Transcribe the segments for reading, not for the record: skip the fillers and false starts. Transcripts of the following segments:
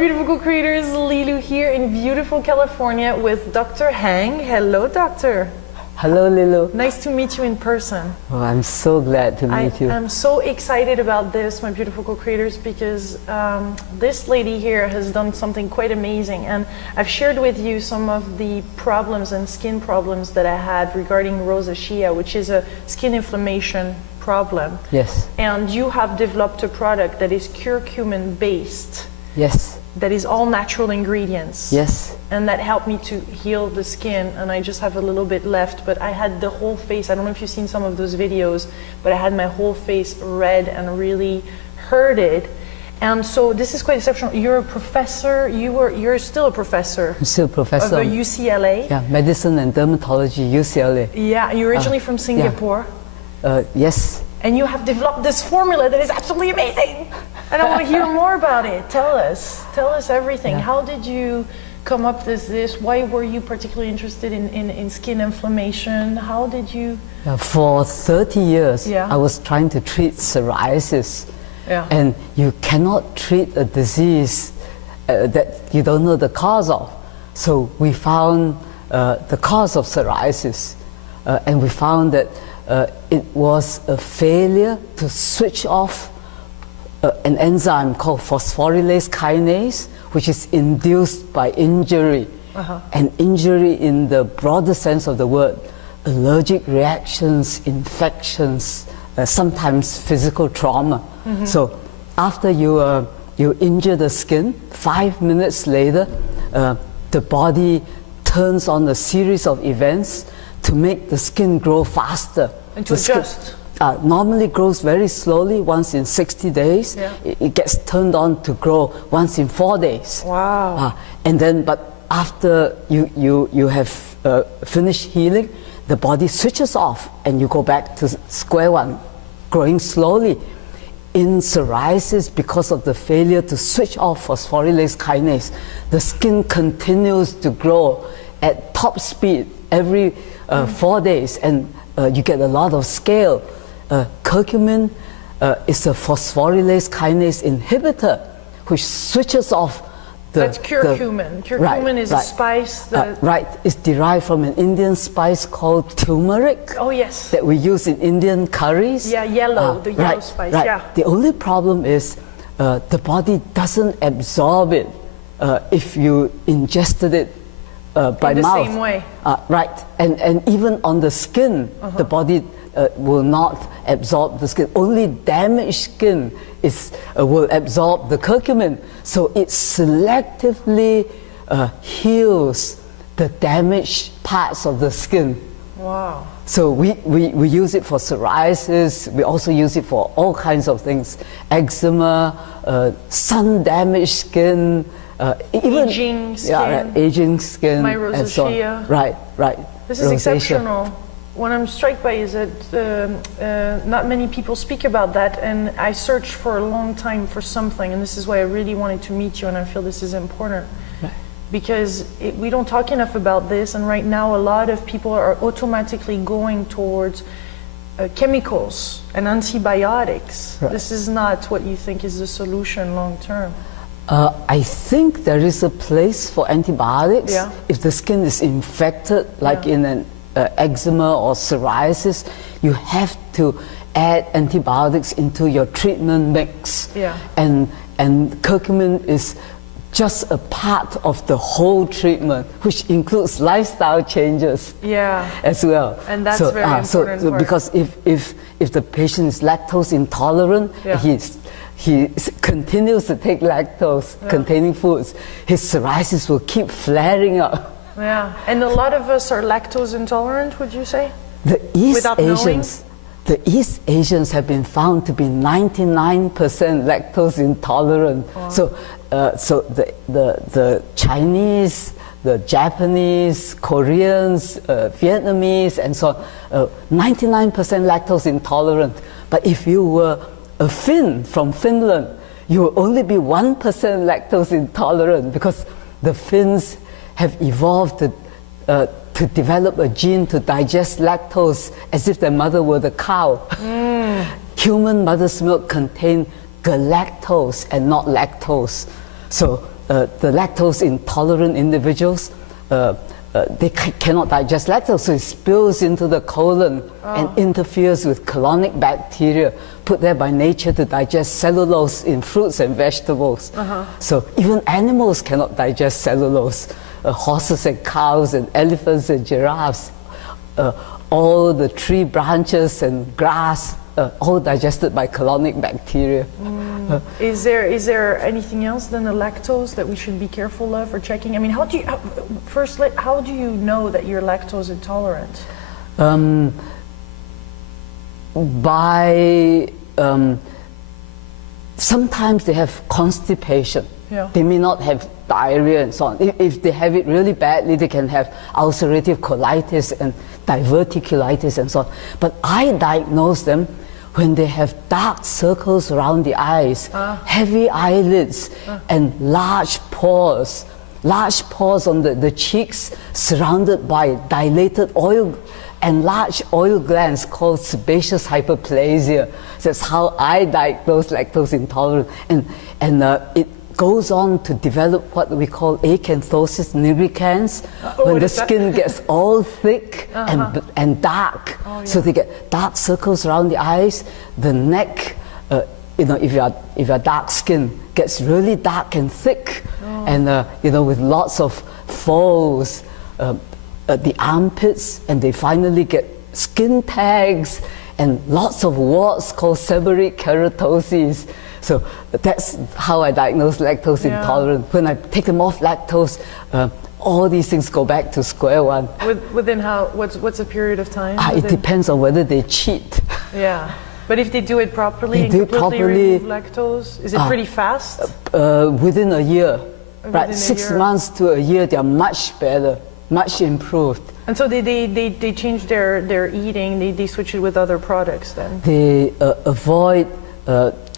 beautiful co-creators, Lilu here in beautiful California with Dr. Heng. Hello, doctor. Hello, Lilu. Nice to meet you in person. Oh, I'm so glad to meet you. I'm so excited about this, my beautiful co-creators, because this lady here has done something quite amazing. And I've shared with you some of the problems and skin problems that I had regarding rosacea, which is a skin inflammation problem. Yes. And you have developed a product that is curcumin based. Yes. That is all natural ingredients. Yes. And that helped me to heal the skin. And I just have a little bit left, but I had the whole face. I don't know if you've seen some of those videos, but I had my whole face red and really hurted. And so this is quite exceptional. You're a professor. You're still a professor. I'm still a professor of UCLA. Yeah, medicine and dermatology, UCLA. Yeah, you're originally from Singapore. Yes. And you have developed this formula that is absolutely amazing. And I want to hear more about it. Tell us everything. Yeah. How did you come up with this? Why were you particularly interested in skin inflammation? How did you? For 30 years, Yeah. I was trying to treat psoriasis. Yeah. And you cannot treat a disease that you don't know the cause of. So we found the cause of psoriasis. And we found that it was a failure to switch off an enzyme called phosphorylase kinase, which is induced by injury. And injury in the broader sense of the word, allergic reactions, infections, sometimes physical trauma. So after you injure the skin, 5 minutes later, the body turns on a series of events to make the skin grow faster. And to adjust. Normally grows very slowly, once in 60 days. Yeah. It gets turned on to grow once in 4 days. Wow. And then, but after you have finished healing, the body switches off and you go back to square one, growing slowly. In psoriasis, because of the failure to switch off phosphorylase kinase, the skin continues to grow at top speed every 4 days, and you get a lot of scale. Curcumin is a phosphorylase kinase inhibitor, which switches off the... That's curcumin. Curcumin is a spice that... right, it's derived from an Indian spice called turmeric. Oh, yes. That we use in Indian curries. Yeah, yellow, the yellow spice, right. yeah. The only problem is the body doesn't absorb it if you ingested it by in the mouth. same way. Right, and even on the skin, the body will not absorb the skin. Only damaged skin will absorb the curcumin. So it selectively heals the damaged parts of the skin. Wow. So we use it for psoriasis. We also use it for all kinds of things. Eczema, sun-damaged skin, even aging skin. Yeah, right, aging skin. My and so on. rosacea. Right. This is Rosacea. exceptional. What I'm struck by is that not many people speak about that, and I searched for a long time for something, and this is why I really wanted to meet you, and I feel this is important. Right. Because we don't talk enough about this, and right now a lot of people are automatically going towards chemicals and antibiotics. Right. This is not what you think is the solution long term. I think there is a place for antibiotics if the skin is infected, like in an eczema or psoriasis. You have to add antibiotics into your treatment mix. Yeah. And curcumin is just a part of the whole treatment, which includes lifestyle changes as well. And that's very important. So because if the patient is lactose intolerant, he continues to take lactose-containing foods, his psoriasis will keep flaring up. Yeah, and a lot of us are lactose intolerant, would you say? The East Asians have been found to be 99% lactose intolerant. Wow. So the Chinese, the Japanese, Koreans, Vietnamese, and so on, 99% lactose intolerant. But if you were a Finn from Finland, you will only be 1% lactose intolerant, because the Finns have evolved to develop a gene to digest lactose as if their mother were the cow. Human mother's milk contains galactose and not lactose. So the lactose intolerant individuals, they cannot digest lactose, so it spills into the colon and interferes with colonic bacteria put there by nature to digest cellulose in fruits and vegetables. So even animals cannot digest cellulose. Horses and cows and elephants and giraffes, all the tree branches and grass, all digested by colonic bacteria. Is there anything else than the lactose that we should be careful of or checking? I mean, how do you know that you're lactose intolerant? Sometimes they have constipation. Yeah. They may not have diarrhea and so on. If they have it really badly, they can have ulcerative colitis and diverticulitis and so on. But I diagnose them when they have dark circles around the eyes, heavy eyelids, and large pores on the cheeks surrounded by dilated oil and large oil glands called sebaceous hyperplasia. That's how I diagnose lactose intolerance. And it goes on to develop what we call acanthosis nigricans, when the skin gets all thick and dark. So they get dark circles around the eyes, the neck, if you're dark skin, gets really dark and thick, and with lots of folds, the armpits, and they finally get skin tags and lots of warts called seborrheic keratosis. So that's how I diagnose lactose intolerant. When I take them off lactose, all these things go back to square one. Within what's a period of time? It depends on whether they cheat. Yeah. But if they do it properly and completely remove lactose, is it pretty fast? Within a year. Right, 6 months to a year, they are much better, much improved. And so they change their eating, they switch it with other products then? They avoid...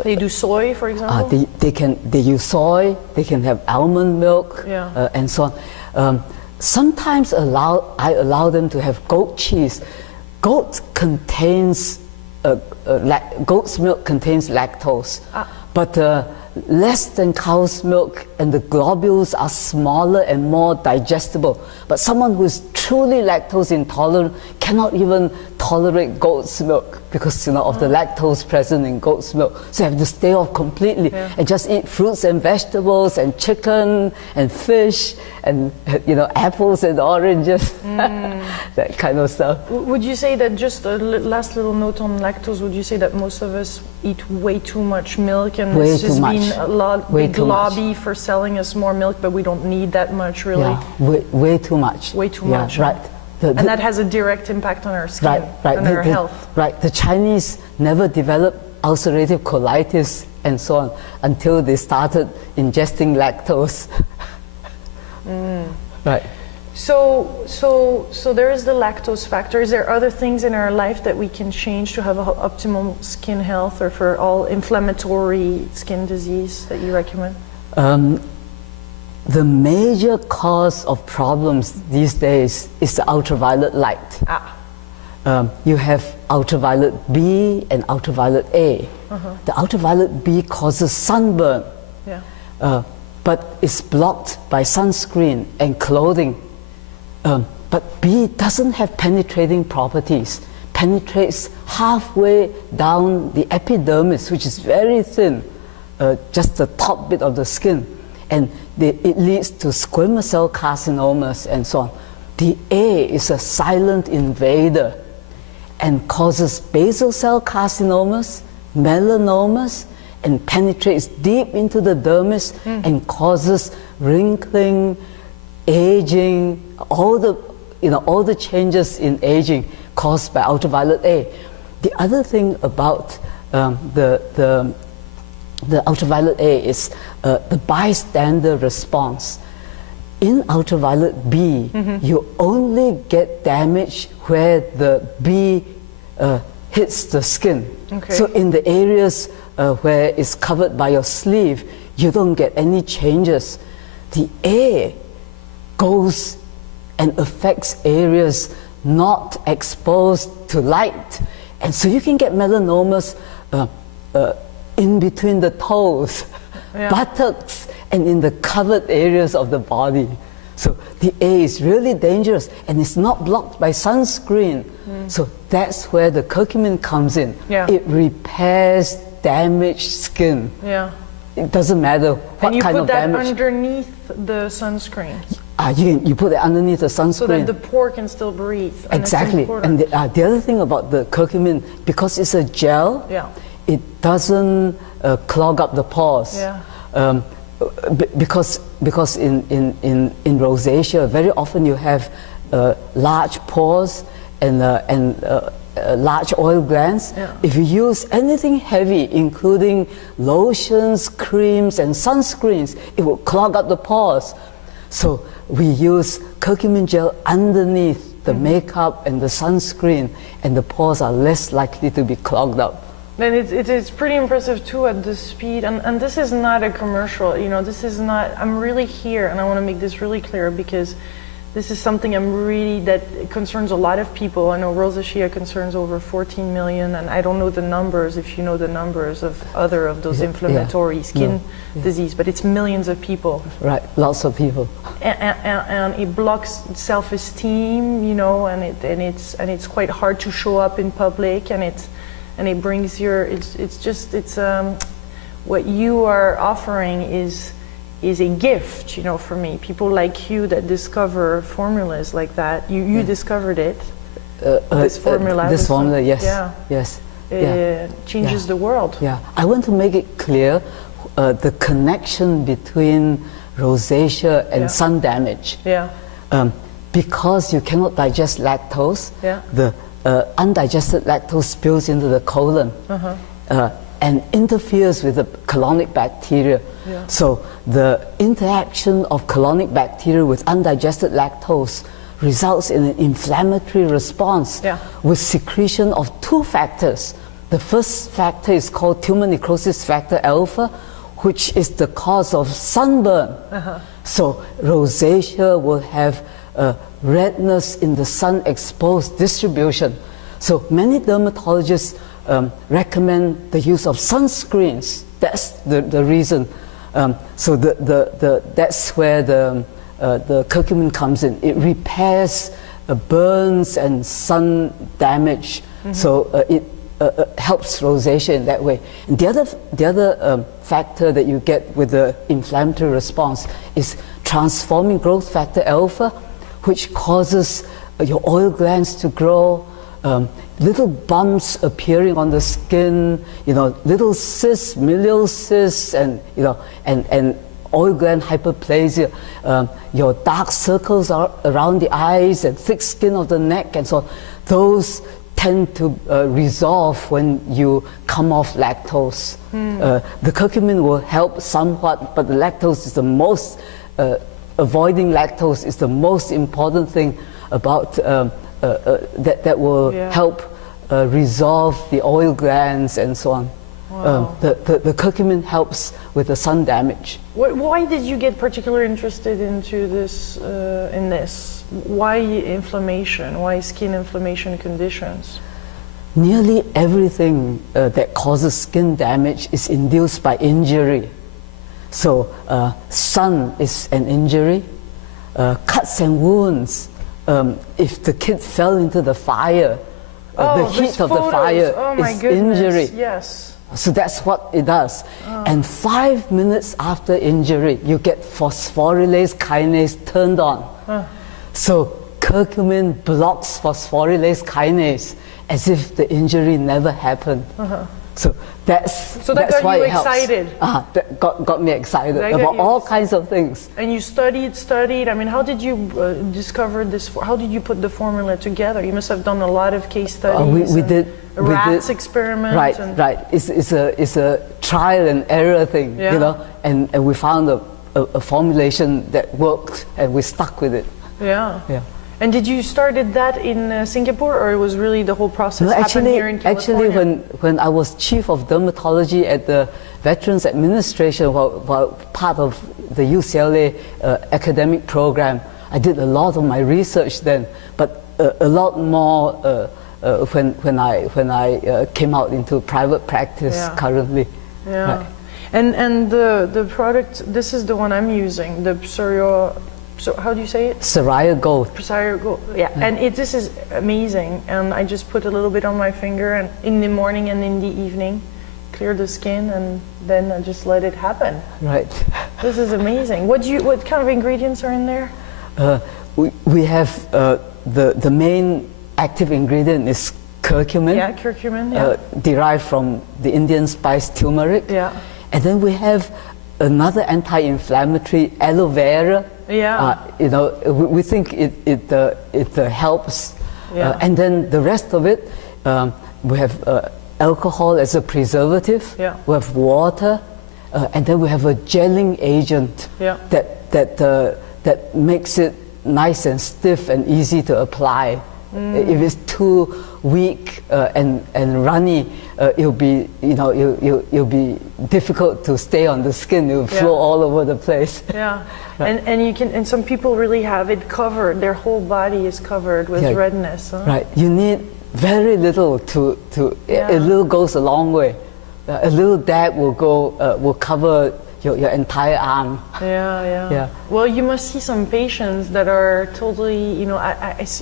they do soy, for example? They use soy, they can have almond milk, and so on. Sometimes I allow them to have goat cheese. Goat's milk contains lactose, but less than cow's milk, and the globules are smaller and more digestible. But someone who is truly lactose intolerant cannot even tolerate goat's milk because of the lactose present in goat's milk. So you have to stay off completely and just eat fruits and vegetables and chicken and fish and apples and oranges, that kind of stuff. Would you say that, just a last little note on lactose, would you say that most of us eat way too much milk, and way this has too much. been a big lobby for selling us more milk, but we don't need that much, really? Yeah, way too much. Way too much. Right. And that has a direct impact on our skin, on our health. Right. The Chinese never developed ulcerative colitis and so on until they started ingesting lactose. Right. So there is the lactose factor. Is there other things in our life that we can change to have optimal skin health, or for all inflammatory skin disease that you recommend? The major cause of problems these days is the ultraviolet light. You have ultraviolet B and ultraviolet A. The ultraviolet B causes sunburn, but it's blocked by sunscreen and clothing. But B doesn't have penetrating properties. Penetrates halfway down the epidermis, which is very thin, just the top bit of the skin. And it leads to squamous cell carcinomas and so on. The A is a silent invader and causes basal cell carcinomas, melanomas, and penetrates deep into the dermis and causes wrinkling, aging, all the changes in aging caused by ultraviolet A. The other thing about the ultraviolet A is the bystander response. In ultraviolet B, you only get damage where the B hits the skin. So in the areas where it's covered by your sleeve, you don't get any changes. The A goes and affects areas not exposed to light. And so you can get melanomas in between the toes, buttocks, and in the covered areas of the body. So the A is really dangerous, and it's not blocked by sunscreen. So that's where the curcumin comes in. Yeah. It repairs damaged skin. Yeah. It doesn't matter what kind of damage. And you put that underneath the sunscreen. You put it underneath the sunscreen. So that the pore can still breathe. And exactly. And the other thing about the curcumin, because it's a gel, yeah, it doesn't clog up the pores. Yeah. Because in rosacea, very often you have large pores and large oil glands. Yeah. If you use anything heavy, including lotions, creams, and sunscreens, it will clog up the pores. So we use curcumin gel underneath the makeup and the sunscreen, and the pores are less likely to be clogged up. And it's pretty impressive too at the speed, and this is not a commercial, you know, this is not, I'm really here, and I want to make this really clear, because this is something that concerns a lot of people. I know rosacea concerns over 14 million, and I don't know the numbers, if you know the numbers of other of those inflammatory skin disease, but it's millions of people. Right, lots of people. And it blocks self-esteem, you know, and it's quite hard to show up in public, and it brings your, what you are offering is a gift, you know, for me. People like you that discover formulas like that. You discovered it. This formula. This formula, yes. Yeah. Yes. It changes the world. Yeah. I want to make it clear the connection between rosacea and sun damage. Yeah. Because you cannot digest lactose, the undigested lactose spills into the colon and interferes with the colonic bacteria. Yeah. So the interaction of colonic bacteria with undigested lactose results in an inflammatory response with secretion of two factors. The first factor is called tumor necrosis factor alpha, which is the cause of sunburn. So rosacea will have redness in the sun-exposed distribution. So many dermatologists recommend the use of sunscreens. That's the reason. So that's where the curcumin comes in. It repairs burns and sun damage. So it helps rosacea in that way. And the other factor that you get with the inflammatory response is transforming growth factor alpha, which causes your oil glands to grow, little bumps appearing on the skin, you know, little cysts, milial cysts, and you know, and oil gland hyperplasia. Your dark circles are around the eyes and thick skin of the neck, and so those tend to resolve when you come off lactose. The curcumin will help somewhat, but the lactose is the most avoiding lactose is the most important thing about that will help resolve the oil glands and so on. Wow. The curcumin helps with the sun damage. Why did you get particularly interested into this? In this, why inflammation? Why skin inflammation conditions? Nearly everything that causes skin damage is induced by injury. So sun is an injury. Cuts and wounds. If the kid fell into the fire, the heat of the fire is injury. Yes. So that's what it does. And 5 minutes after injury, you get phosphorylase kinase turned on. So curcumin blocks phosphorylase kinase as if the injury never happened. So that's why it helps. Excited. That got me excited about all kinds of things. And you studied. I mean, how did you discover this? How did you put the formula together? You must have done a lot of case studies. We did rats experiments. Right. It's a trial and error thing, you know. And we found a formulation that worked, and we stuck with it. Yeah. And did you started that in Singapore, or it was really the whole process happened here in California? Actually, when I was chief of dermatology at the Veterans Administration, while part of the UCLA academic program, I did a lot of my research then, but a lot more when I came out into private practice currently. Yeah. Right. And the product, this is the one I'm using, the Psorio, so how do you say it? Psorio Gold. Psorio Gold, yeah. And this is amazing. And I just put a little bit on my finger, and in the morning and in the evening, clear the skin, and then I just let it happen. Right. This is amazing. What kind of ingredients are in there? We have the main active ingredient is curcumin. Yeah, curcumin. Yeah. Derived from the Indian spice turmeric. Yeah. And then we have another anti-inflammatory, aloe vera. Yeah. We think it helps. Yeah. And then the rest of it, we have alcohol as a preservative. Yeah. We have water, and then we have a gelling agent. Yeah. That makes it nice and stiff and easy to apply. If it's too weak and runny, it'll be it'll be difficult to stay on the skin. It'll flow all over the place. Yeah, right. and some people really have it covered. Their whole body is covered with redness. Huh? Right. You need very little to a little goes a long way. A little dab will cover your entire arm. Yeah. Well, you must see some patients that are totally, you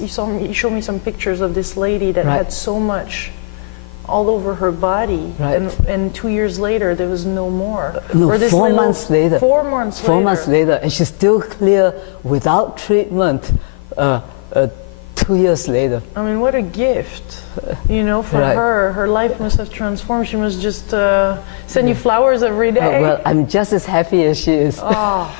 showed me some pictures of this lady that had so much all over her body, and 2 years later there was no more. No, 4 months later. 4 months later. 4 months later, and she's still clear without treatment. 2 years later. I mean, what a gift, for her. Her life must have transformed. She must just send you flowers every day. Well, I'm just as happy as she is. Oh,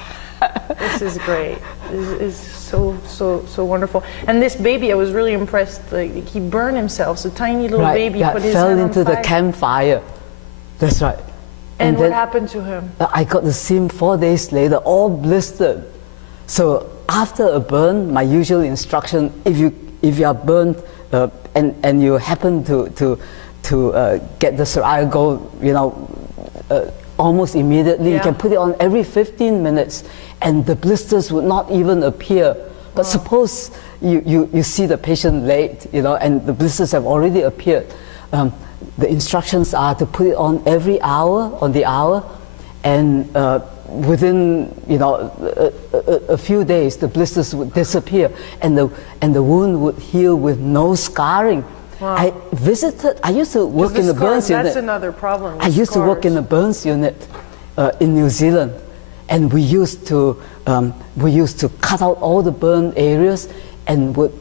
this is great. This is so wonderful. And this baby, I was really impressed. Like, he burned himself. So tiny little baby put his fell hand into on the fire. campfire. That's right. And what happened to him? I got to see him 4 days later, all blistered. So after a burn, my usual instruction, if you are burned and you happen to get the Psorio Gold, almost immediately, you can put it on every 15 minutes, and the blisters would not even appear. But suppose you see the patient late, and the blisters have already appeared. The instructions are to put it on every hour, on the hour, and within a few days the blisters would disappear, and the wound would heal with no scarring. Wow. I used to work in the burns unit. That's another problem. I used to work in the burns unit in New Zealand, and we used to cut out all the burn areas and would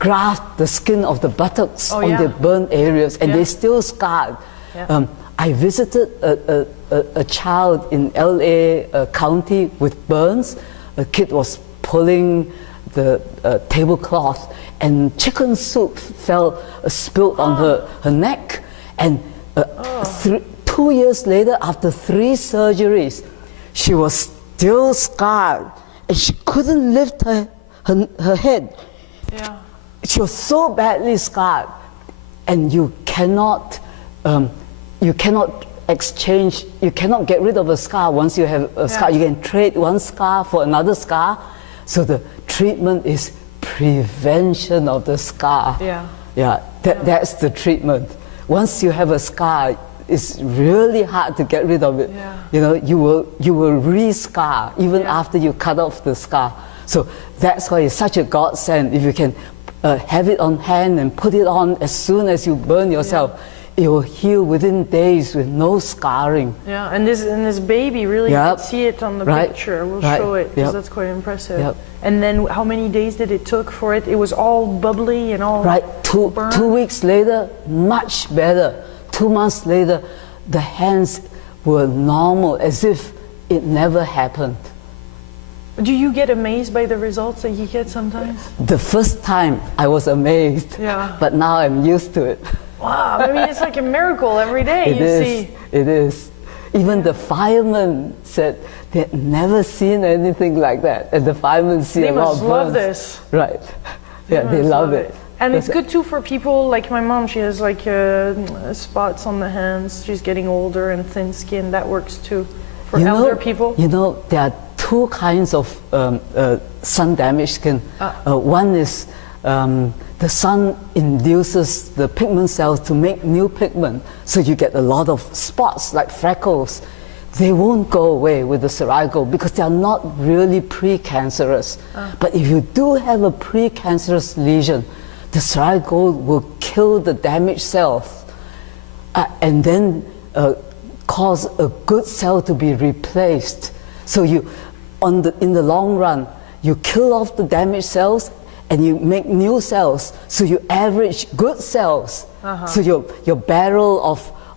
graft the skin of the buttocks on the burn areas, and they still scarred. Yeah. I visited a child in LA County with burns. A kid was pulling the tablecloth, and chicken soup spilled on her neck. And 2 years later, after 3 surgeries, she was still scarred, and she couldn't lift her head. Yeah. She was so badly scarred, and you cannot exchange, you cannot get rid of a scar once you have a scar. You can trade one scar for another scar. So the treatment is prevention of the scar. That's the treatment. Once you have a scar, it's really hard to get rid of it. You will re-scar even after you cut off the scar. So that's why it's such a godsend if you can have it on hand and put it on as soon as you burn yourself. It will heal within days with no scarring. Yeah, and this baby, really, you can see it on the picture. We'll show it, because that's quite impressive. And then how many days did it took for it? It was all bubbly and all burned? 2 weeks later, much better. 2 months later, the hands were normal, as if it never happened. Do you get amazed by the results that you get sometimes? The first time, I was amazed. But now I'm used to it. Wow, I mean, it's like a miracle every day. It is. Even the firemen said they'd never seen anything like that. And the firemen see a lot of burns. They must love this. Right. They love it. And it's good too for people like my mom. She has like spots on the hands. She's getting older and thin skin. That works too for elder people. There are 2 kinds of sun damaged skin. One is the sun induces the pigment cells to make new pigment, so you get a lot of spots like freckles. they won't go away with the Cerigo because they are not really precancerous. But if you do have a precancerous lesion, the Cerigo will kill the damaged cells and then cause a good cell to be replaced. So you, in the long run, you kill off the damaged cells and you make new cells. So you average good cells. So your barrel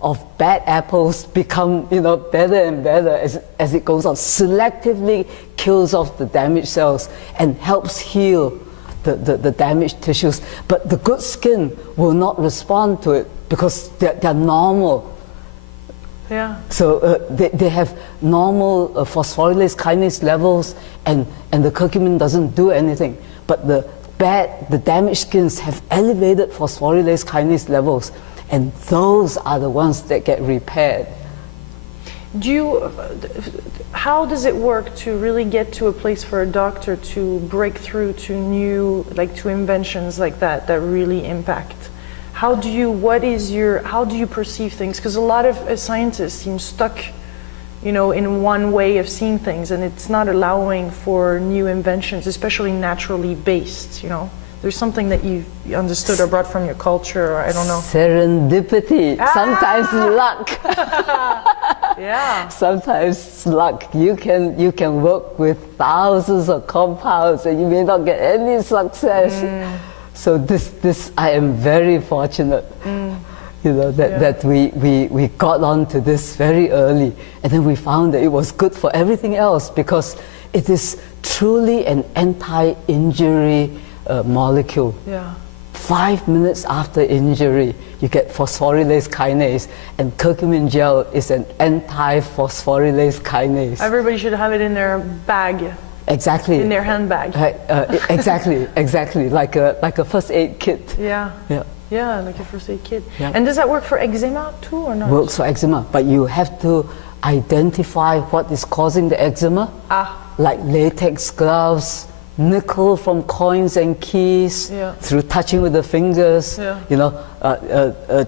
of bad apples become, you know, better and better as it goes on. Selectively kills off the damaged cells and helps heal the damaged tissues. But the good skin will not respond to it because they're normal. Yeah. So they have normal phosphorylase kinase levels, and the curcumin doesn't do anything. But the damaged skins have elevated phosphorylase kinase levels, and those are the ones that get repaired. How does it work to really get to a place for a doctor to break through to new, to inventions like that really impact? How do you perceive things? Because a lot of scientists seem stuck, in one way of seeing things, and it's not allowing for new inventions, especially naturally based, There's something that you understood or brought from your culture, or I don't know. Serendipity, sometimes luck. Yeah. Sometimes luck. You can work with thousands of compounds and you may not get any success. So this I am very fortunate, that we got onto this very early, and then we found that it was good for everything else because it is truly an anti-injury molecule. Yeah. 5 minutes after injury, you get phosphorylase kinase, and curcumin gel is an anti-phosphorylase kinase. Everybody should have it in their bag. Exactly. In their handbag. Exactly, like a first aid kit. Yeah. Yeah. Yeah, like a first aid kit. Yeah. And does that work for eczema too, or not? Works for eczema, but you have to identify what is causing the eczema. Like latex gloves, nickel from coins and keys, through touching with the fingers.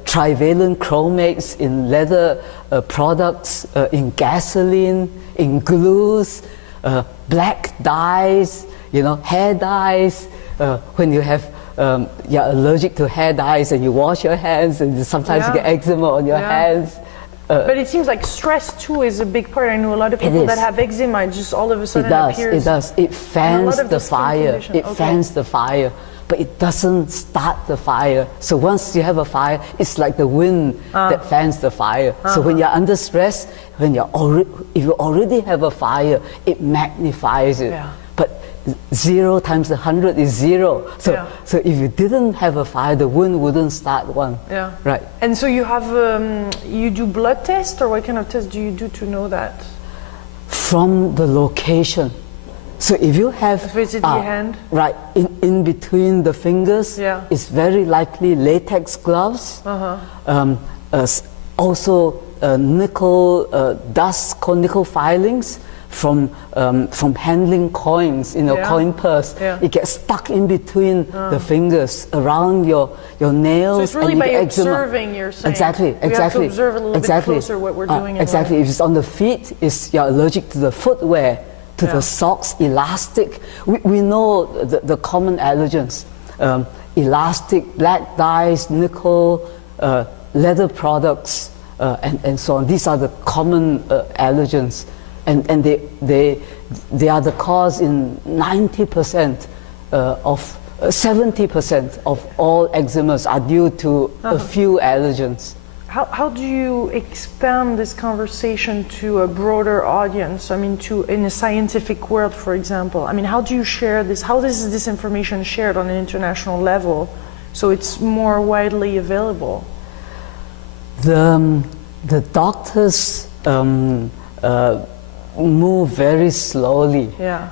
Trivalent chromates in leather products, in gasoline, in glues. Black dyes, hair dyes. When you have, you're allergic to hair dyes and you wash your hands, and sometimes you get eczema on your hands. But it seems like stress too is a big part. I know a lot of people that have eczema. It just all of a sudden appears. It does. It fans the fire. It fans the fire, but it doesn't start the fire. So once you have a fire, it's like the wind that fans the fire. So when you're under stress, if you already have a fire, it magnifies it. But 0 times 100 is 0. So if you didn't have a fire, the wind wouldn't start one. Yeah. Right. And so you have you do blood test, or what kind of test do you do to know that? From the location. So if you have visit the hand, right in between the fingers, it's very likely latex gloves. Also nickel dust, nickel filings from handling coins in a coin purse. It gets stuck in between the fingers, around your nails. So it's really and by eczema. observing, you're saying. Exactly. We have to observe a little bit closer what we're doing. Exactly. If it's on the feet, you're allergic to the footwear, to the socks, elastic. We know the common allergens. Elastic, black dyes, nickel, leather products, and so on. These are the common allergens. And they are the cause in 90% of 70% of all eczemas are due to a few allergens. How do you expand this conversation to a broader audience? I mean, in a scientific world, for example. I mean, how do you share this? How is this information shared on an international level so it's more widely available? The doctors move very slowly.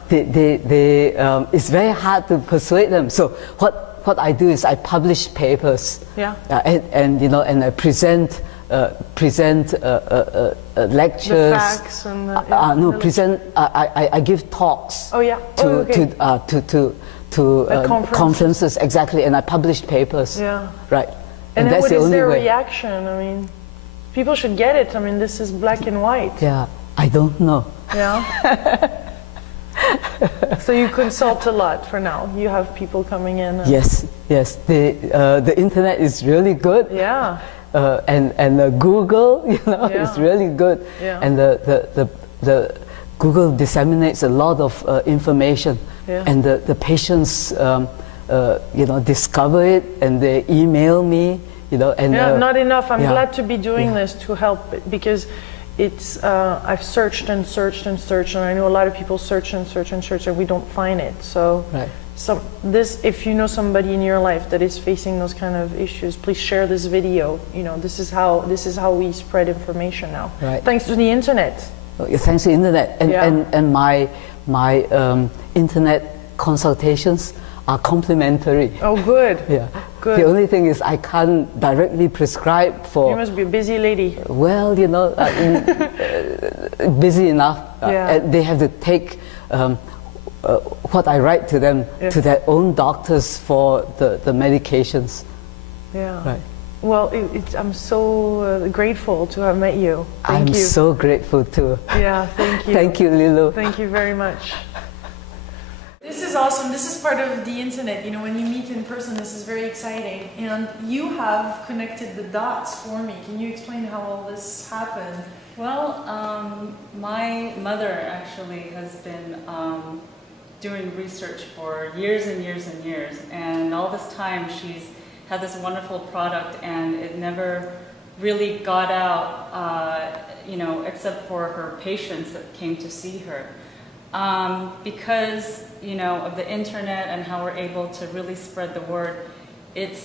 It's very hard to persuade them. So what I do is I publish papers. And I present lectures. The facts and I give talks. To conferences, exactly, and I publish papers. Right. And then what is their reaction? I mean, people should get it. I mean, this is black and white. I don't know. Yeah. So you consult a lot for now. You have people coming in. Yes, yes. The internet is really good. Yeah. And Google, is really good. Yeah. And the Google disseminates a lot of information. Yeah. And the patients, discover it, and they email me. And not enough. I'm yeah. glad to be doing this to help, because it's I've searched and searched and searched, and I know a lot of people search and search and search, and we don't find it. So right. If you know somebody in your life that is facing those kind of issues, please share this video. This is how we spread information now. Right. Thanks to the internet. Thanks to the internet, and Yeah. and my internet consultations are complimentary. Oh, good. Yeah. Good. The only thing is I can't directly prescribe for. You must be a busy lady. Well, busy enough. Yeah. And they have to take what I write to them to their own doctors for the medications. Yeah. Right. Well, I'm so grateful to have met you. Thank I'm you. so grateful too. Yeah, thank you. Thank you, Lilo. Thank you very much. This is awesome. This is part of the internet. When you meet in person, this is very exciting. And you have connected the dots for me. Can you explain how all this happened? Well, my mother actually has been doing research for years and years and years. And all this time she's had this wonderful product, and it never really got out, except for her patients that came to see her. Because, of the internet and how we're able to really spread the word, it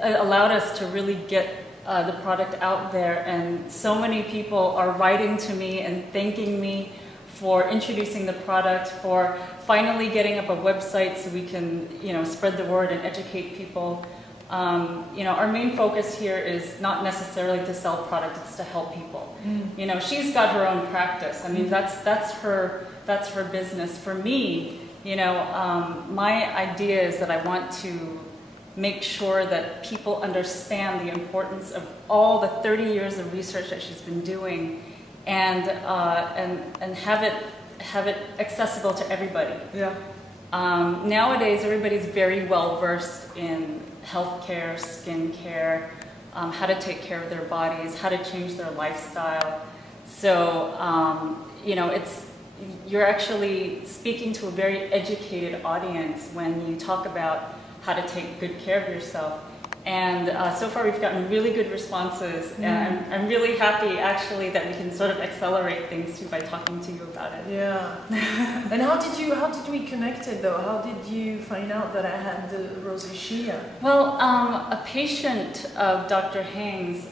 allowed us to really get the product out there, and so many people are writing to me and thanking me for introducing the product, for finally getting up a website so we can, spread the word and educate people. Our main focus here is not necessarily to sell product, it's to help people. She's got her own practice. I mean, that's her business. For me, my idea is that I want to make sure that people understand the importance of all the 30 years of research that she's been doing, and have it accessible to everybody. Yeah. Nowadays, everybody's very well versed in healthcare, skincare, how to take care of their bodies, how to change their lifestyle. So, you're actually speaking to a very educated audience when you talk about how to take good care of yourself. And so far we've gotten really good responses, and I'm really happy actually that we can sort of accelerate things too by talking to you about it. Yeah. And how did we connect it though? How did you find out that I had the rosacea? Well, a patient of Dr. Heng's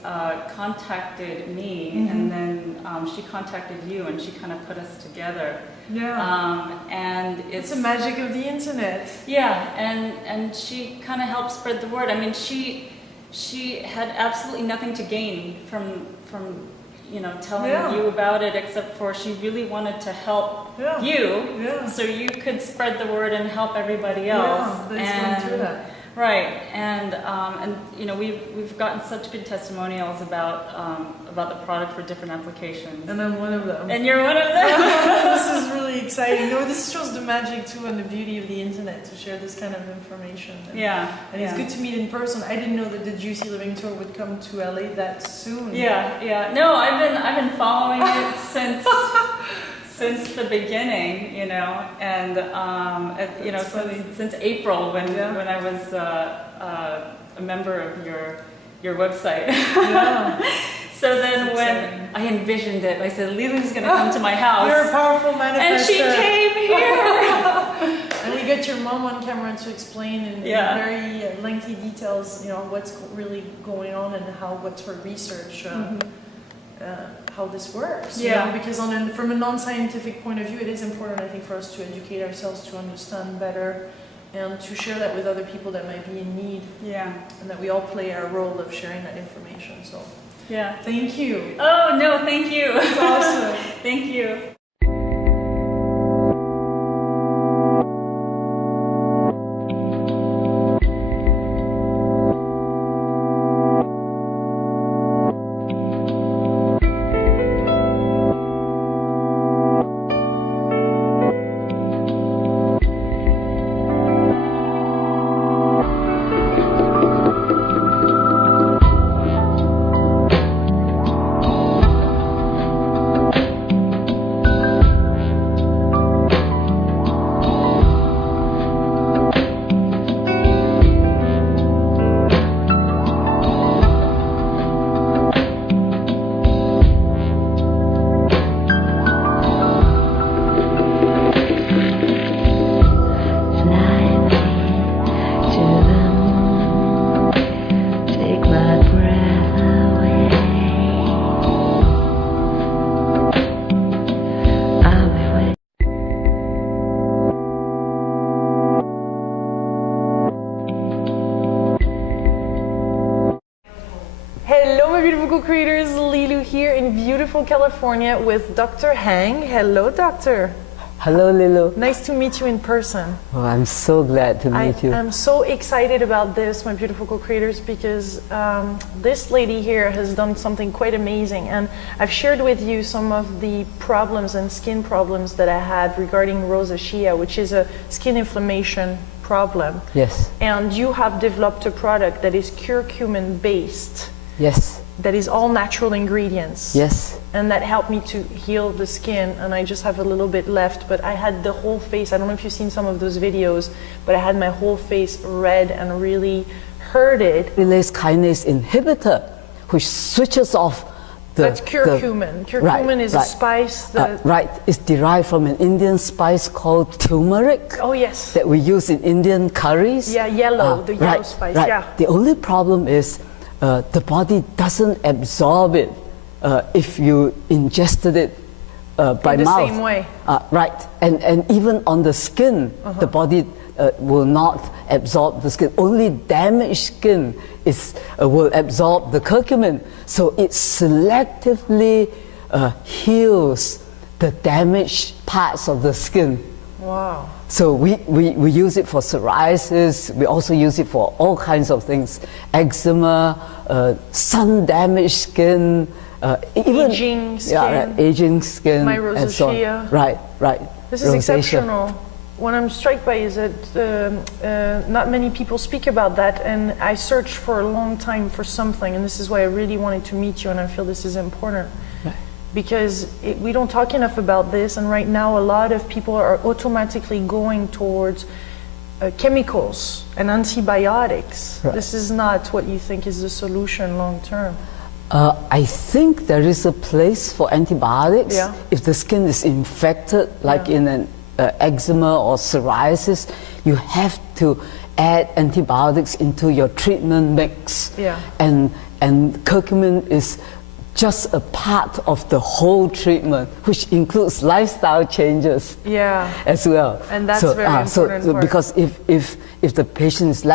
contacted me, and then she contacted you, and she kind of put us together. Yeah. And it's the magic of the internet. Yeah, and she kind of helped spread the word. I mean, she had absolutely nothing to gain from telling you about it, except for she really wanted to help you, so you could spread the word and help everybody else. Yeah, through that. Right, and we've gotten such good testimonials about the product for different applications. And I'm one of them. And you're one of them. This is really exciting. No, this shows the magic too and the beauty of the internet to share this kind of information. And it's good to meet in person. I didn't know that the Juicy Living Tour would come to LA that soon. Yeah. No, I've been following it since the beginning, and since April when I was a member of your website. Yeah. So then when I envisioned it, I said, Lily's going to come to my house. You're a powerful manifester. And she came here. And we got your mom on camera to explain in very lengthy details, what's really going on and what's her research. How this works, because from a non-scientific point of view, it is important, I think, for us to educate ourselves to understand better and to share that with other people that might be in need. Yeah. And that we all play our role of sharing that information. So, yeah. Thank you. Oh, no, thank you. It's awesome. Thank you. my beautiful co-creators, Lilu here in beautiful California with Dr. Heng. Hello, doctor. Hello, Lilu. Nice to meet you in person. Oh, I'm so glad to meet you. I'm so excited about this, my beautiful co-creators, because this lady here has done something quite amazing. And I've shared with you some of the problems and skin problems that I had regarding rosacea, which is a skin inflammation problem. Yes. And you have developed a product that is curcumin based. Yes. That is all natural ingredients. Yes. And that helped me to heal the skin, and I just have a little bit left, but I had the whole face, I don't know if you've seen some of those videos, but I had my whole face red and really hurted. Relase kinase inhibitor, which switches off the... That's curcumin. Curcumin is a spice that... right, it's derived from an Indian spice called turmeric. Oh yes. That we use in Indian curries. Yeah, yellow, the yellow spice, yeah. The only problem is the body doesn't absorb it if you ingested it by in the mouth. Same way. Right, and even on the skin, the body will not absorb the skin. Only damaged skin will absorb the curcumin. So it selectively heals the damaged parts of the skin. Wow. So we use it for psoriasis, we also use it for all kinds of things. Eczema, sun-damaged skin, even aging skin. Yeah, right, aging skin. My rosacea. And so on. Right. This is exceptional. What I'm struck by is that not many people speak about that, and I searched for a long time for something, and this is why I really wanted to meet you, and I feel this is important. Right. Because we don't talk enough about this, and right now a lot of people are automatically going towards chemicals and antibiotics. Right. This is not what you think is the solution long term. I think there is a place for antibiotics if the skin is infected, like in an eczema or psoriasis. You have to add antibiotics into your treatment mix. And curcumin is just a part of the whole treatment, which includes lifestyle changes as well. And that's very important. So because if the patient is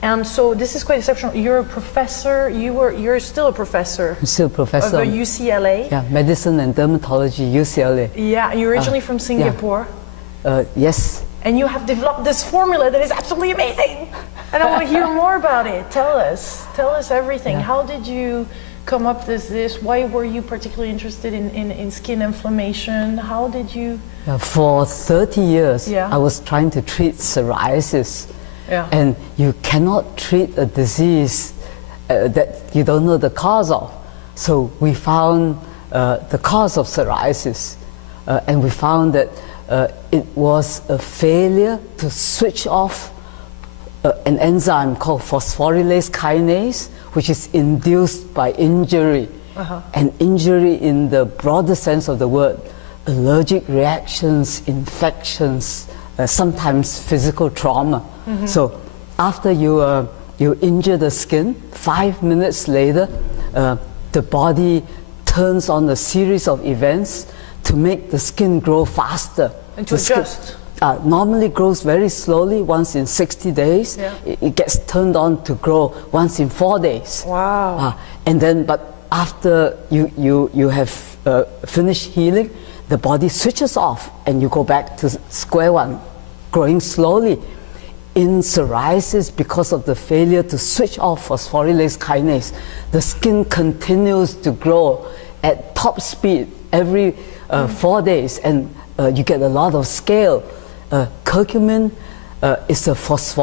and so this is quite exceptional. You're a professor. You're still a professor. I'm still a professor of UCLA. Yeah, medicine and dermatology, UCLA. Yeah, you're originally from Singapore. Yes. And you have developed this formula that is absolutely amazing. And I want to hear more about it. Tell us everything. Yeah. How did you come up with this? Why were you particularly interested in skin inflammation? How did you? For 30 years, I was trying to treat psoriasis. Yeah. And you cannot treat a disease that you don't know the cause of. So we found the cause of psoriasis, and we found that it was a failure to switch off an enzyme called phosphorylase kinase, which is induced by injury. And injury in the broader sense of the word, allergic reactions, infections, sometimes physical trauma. So after you injure the skin, 5 minutes later, the body turns on a series of events to make the skin grow faster. And to adjust. Normally grows very slowly, once in 60 days. It gets turned on to grow once in 4 days. Wow. And then, but after you have finished healing, the body switches off and you go back to square one, growing slowly. In psoriasis, because of the failure to switch off phosphorylase kinase, the skin continues to grow at top speed every 4 days, and you get a lot of scale. Curcumin is a phosphorylase